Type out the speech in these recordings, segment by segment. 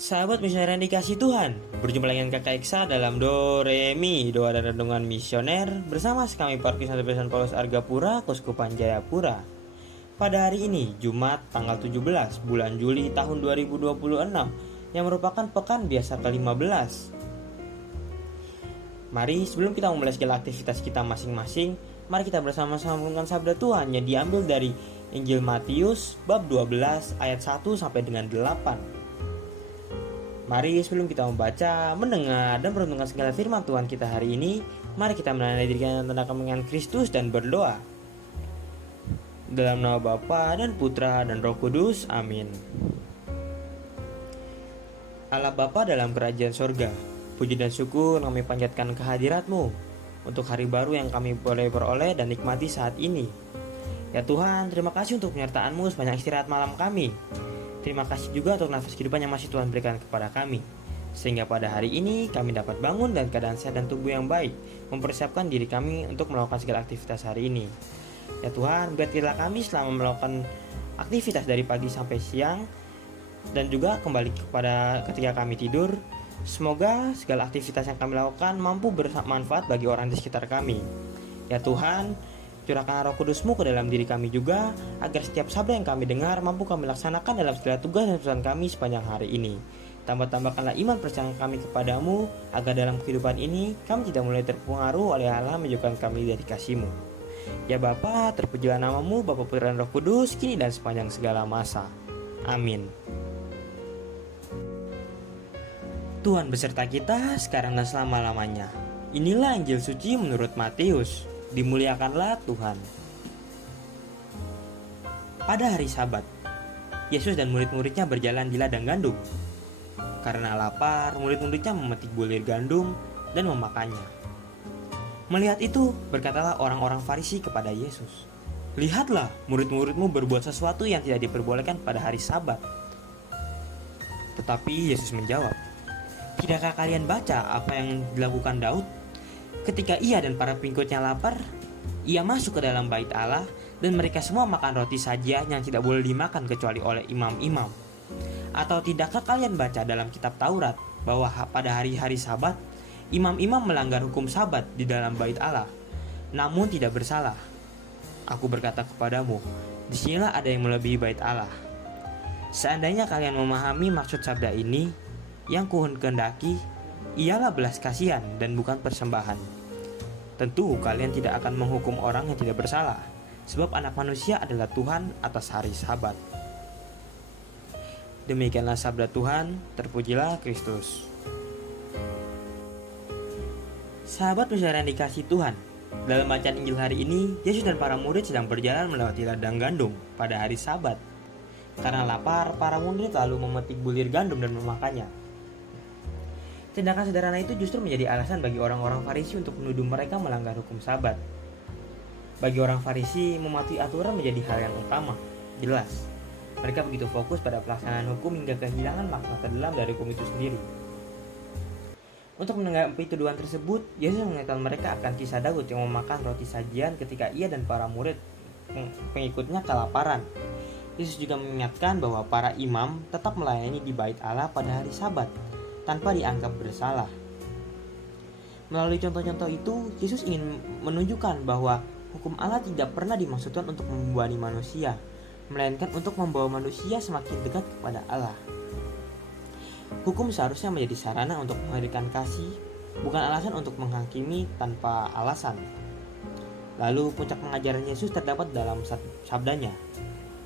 Sahabat misioner yang dikasih Tuhan, berjumpa lagi dengan Kakak Iksa dalam Do Re Mi, doa dan renungan misioner bersama kami Parkir Santo Besan Paulus Argapura, Kuskupan Jayapura. Pada hari ini, Jumat tanggal 17 bulan Juli tahun 2026 yang merupakan pekan biasa ke-15. Mari sebelum kita memulai segala aktivitas kita masing-masing, mari kita bersama-sama merenungkan sabda Tuhan yang diambil dari Injil Matius bab 12 ayat 1 sampai dengan 8. Mari sebelum kita membaca, mendengar, dan merenungkan segala firman Tuhan kita hari ini, mari kita menandai diri kita tanda kemenangan Kristus dan berdoa. Dalam nama Bapa dan Putra dan Roh Kudus, amin. Allah Bapa dalam kerajaan sorga, puji dan syukur kami panjatkan kehadirat-Mu untuk hari baru yang kami boleh beroleh dan nikmati saat ini. Ya Tuhan, terima kasih untuk penyertaan-Mu sepanjang istirahat malam kami. Terima kasih juga untuk nafas kehidupan yang masih Tuhan berikan kepada kami, sehingga pada hari ini kami dapat bangun dan keadaan sehat dan tubuh yang baik, mempersiapkan diri kami untuk melakukan segala aktivitas hari ini. Ya Tuhan, berkatilah kami selama melakukan aktivitas dari pagi sampai siang, dan juga kembali kepada ketika kami tidur. Semoga segala aktivitas yang kami lakukan mampu bermanfaat bagi orang di sekitar kami. Ya Tuhan, curahkan Roh Kudus-Mu ke dalam diri kami juga, agar setiap sabda yang kami dengar mampu kami laksanakan dalam segala tugas dan pesan kami sepanjang hari ini. Tambah-tambahkanlah iman percaya kami kepadamu, agar dalam kehidupan ini kami tidak mulai terpengaruh oleh hal-hal menjauhkan kami dari kasih-Mu. Ya Bapa, terpujilah nama-Mu, Bapa, Putra, dan Roh Kudus, kini dan sepanjang segala masa. Amin. Tuhan beserta kita sekarang dan selama-lamanya. Inilah Injil suci menurut Matius. Dimuliakanlah Tuhan. Pada hari Sabat, Yesus dan murid-muridnya berjalan di ladang gandum. Karena lapar, murid-muridnya memetik bulir gandum dan memakannya. Melihat itu, berkatalah orang-orang Farisi kepada Yesus, "Lihatlah, murid-muridmu berbuat sesuatu yang tidak diperbolehkan pada hari Sabat." Tetapi Yesus menjawab, "Tidakkah kalian baca apa yang dilakukan Daud? Ketika ia dan para pengikutnya lapar, ia masuk ke dalam bait Allah dan mereka semua makan roti saja yang tidak boleh dimakan kecuali oleh imam-imam. Atau tidakkah kalian baca dalam kitab Taurat bahwa pada hari-hari Sabat, imam-imam melanggar hukum Sabat di dalam bait Allah, namun tidak bersalah? Aku berkata kepadamu, disinilah ada yang melebihi bait Allah. Seandainya kalian memahami maksud sabda ini, yang kuhendaki ialah belas kasihan dan bukan persembahan. Tentu kalian tidak akan menghukum orang yang tidak bersalah, sebab anak manusia adalah Tuhan atas hari Sabat." Demikianlah sabda Tuhan, terpujilah Kristus. Sahabat misioner yang dikasih Tuhan, dalam bacaan Injil hari ini, Yesus dan para murid sedang berjalan melewati ladang gandum pada hari Sabat. Karena lapar, para murid lalu memetik bulir gandum dan memakannya. Tindakan sederhana itu justru menjadi alasan bagi orang-orang Farisi untuk menuduh mereka melanggar hukum Sabat. Bagi orang Farisi, mematuhi aturan menjadi hal yang utama. Jelas, mereka begitu fokus pada pelaksanaan hukum hingga kehilangan makna terdalam dari hukum itu sendiri. Untuk menanggapi tuduhan tersebut, Yesus mengingatkan mereka akan kisah Daud yang memakan roti sajian ketika ia dan para murid pengikutnya kelaparan. Yesus juga mengingatkan bahwa para imam tetap melayani di bait Allah pada hari Sabat tanpa dianggap bersalah. Melalui contoh-contoh itu, Yesus ingin menunjukkan bahwa hukum Allah tidak pernah dimaksudkan untuk membebani manusia, melainkan untuk membawa manusia semakin dekat kepada Allah. Hukum seharusnya menjadi sarana untuk menghadirkan kasih, bukan alasan untuk menghakimi tanpa alasan. Lalu puncak pengajaran Yesus terdapat dalam sabdanya,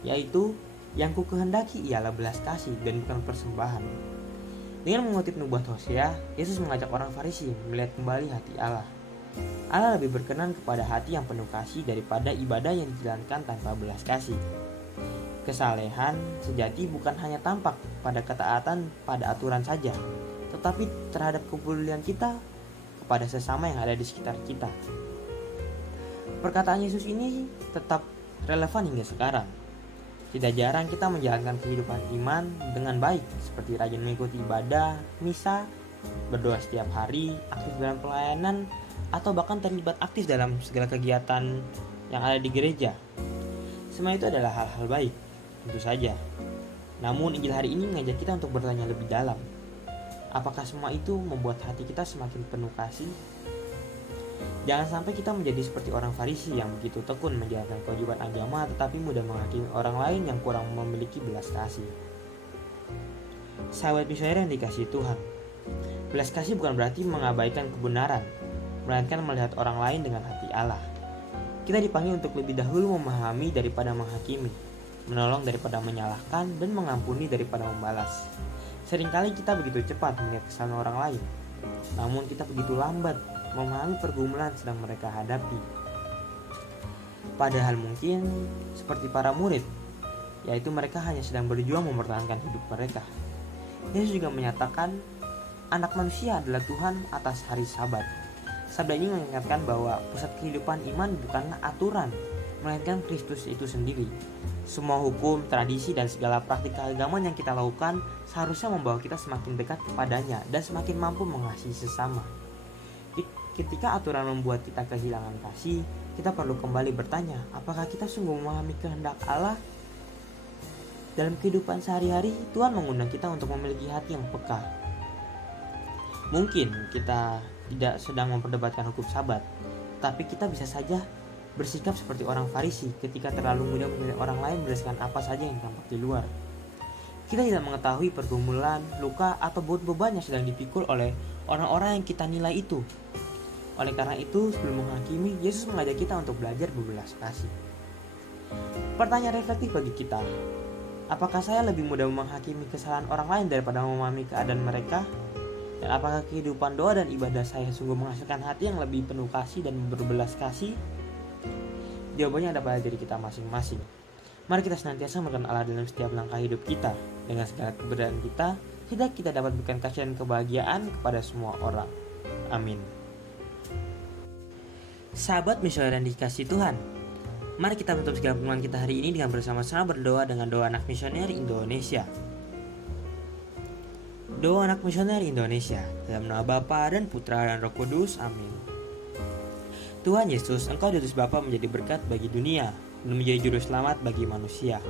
yaitu, "Yang kukehendaki ialah belas kasih dan bukan persembahan." Dengan mengutip nubuat Hosea, Yesus mengajak orang Farisi melihat kembali hati Allah. Allah lebih berkenan kepada hati yang penuh kasih daripada ibadah yang dijalankan tanpa belas kasih. Kesalehan sejati bukan hanya tampak pada ketaatan pada aturan saja, tetapi terhadap kepedulian kita kepada sesama yang ada di sekitar kita. Perkataan Yesus ini tetap relevan hingga sekarang. Tidak jarang kita menjalankan kehidupan iman dengan baik, seperti rajin mengikuti ibadah, misa, berdoa setiap hari, aktif dalam pelayanan, atau bahkan terlibat aktif dalam segala kegiatan yang ada di gereja. Semua itu adalah hal-hal baik, tentu saja. Namun Injil hari ini mengajak kita untuk bertanya lebih dalam. Apakah semua itu membuat hati kita semakin penuh kasih? Jangan sampai kita menjadi seperti orang Farisi yang begitu tekun menjalankan kewajiban agama tetapi mudah menghakimi orang lain yang kurang memiliki belas kasih. Sahabat misioner yang dikasihi Tuhan, belas kasih bukan berarti mengabaikan kebenaran, melainkan melihat orang lain dengan hati Allah. Kita dipanggil untuk lebih dahulu memahami daripada menghakimi, menolong daripada menyalahkan, dan mengampuni daripada membalas. Seringkali kita begitu cepat melihat kesalahan orang lain, namun kita begitu lambat memahami pergumulan sedang mereka hadapi. Padahal mungkin seperti para murid, yaitu mereka hanya sedang berjuang mempertahankan hidup mereka. Yesus juga menyatakan, anak manusia adalah Tuhan atas hari Sabat. Sabda ini mengingatkan bahwa pusat kehidupan iman bukanlah aturan, melainkan Kristus itu sendiri. Semua hukum, tradisi, dan segala praktik keagamaan yang kita lakukan seharusnya membawa kita semakin dekat kepadanya dan semakin mampu mengasihi sesama. Ketika aturan membuat kita kehilangan kasih, kita perlu kembali bertanya, apakah kita sungguh memahami kehendak Allah? Dalam kehidupan sehari-hari, Tuhan mengundang kita untuk memiliki hati yang peka. Mungkin kita tidak sedang memperdebatkan hukum Sabat, tapi kita bisa saja bersikap seperti orang Farisi ketika terlalu mudah menilai orang lain berdasarkan apa saja yang tampak di luar. Kita tidak mengetahui pergumulan, luka, atau beban yang sedang dipikul oleh orang-orang yang kita nilai itu. Oleh karena itu, sebelum menghakimi, Yesus mengajak kita untuk belajar berbelas kasih. Pertanyaan reflektif bagi kita, apakah saya lebih mudah menghakimi kesalahan orang lain daripada memahami keadaan mereka? Dan apakah kehidupan doa dan ibadah saya sungguh menghasilkan hati yang lebih penuh kasih dan berbelas kasih? Jawabannya ada pada diri kita masing-masing. Mari kita senantiasa mengenal Allah dalam setiap langkah hidup kita. Dengan segala keberadaan kita, sehingga kita dapat berikan kasih dan kebahagiaan kepada semua orang. Amin. Sahabat misioner yang dikasihi Tuhan, mari kita menutup segala pertemuan kita hari ini dengan bersama-sama berdoa dengan doa anak misioner Indonesia. Doa anak misioner Indonesia, dalam nama Bapa dan Putra dan Roh Kudus. Amin. Tuhan Yesus, Engkau diutus Bapa menjadi berkat bagi dunia dan menjadi juru selamat bagi manusia.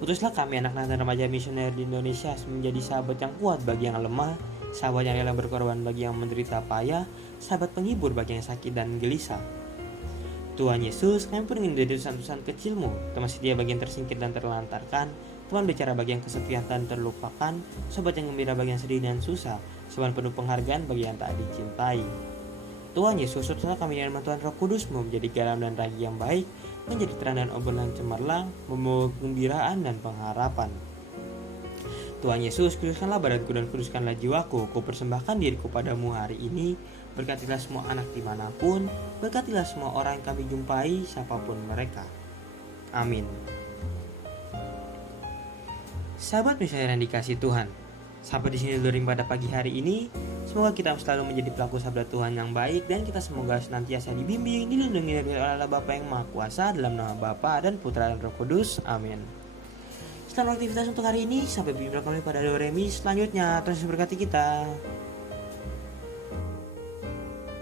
Utuslah kami anak-anak dan remaja misioner di Indonesia menjadi sahabat yang kuat bagi yang lemah, sahabat yang rela berkorban bagi yang menderita payah, sahabat penghibur bagi yang sakit dan gelisah. Tuhan Yesus, kami pun ingin menjadi utusan-utusan kecil-Mu, teman setia bagi yang tersingkir dan terlantarkan, teman bicara bagi yang kesepian dan terlupakan, sobat yang gembira bagi yang sedih dan susah, sobat penuh penghargaan bagi yang tak dicintai. Tuhan Yesus, utuslah kami dengan bantuan Roh Kudus-Mu menjadi garam dan ragi yang baik, menjadi terang dan obrolan cemerlang, membawa kegembiraan dan pengharapan. Tuhan Yesus, kuduskanlah badanku dan kuduskanlah jiwaku. Ku persembahkan diriku padamu hari ini. Berkatilah semua anak dimanapun, berkatilah semua orang yang kami jumpai, siapapun mereka. Amin. Sahabat misioner yang dikasihi Tuhan, sampai di sini dulu pada pagi hari ini. Semoga kita selalu menjadi pelaku sabda Tuhan yang baik, dan kita semoga senantiasa dibimbing, dilindungi oleh Allah Bapa yang Maha Kuasa, dalam nama Bapa dan Putra dan Roh Kudus. Amin. Selamat aktivitas untuk hari ini. Sampai berjumpa kembali pada Doremi selanjutnya. Terus berkati kita.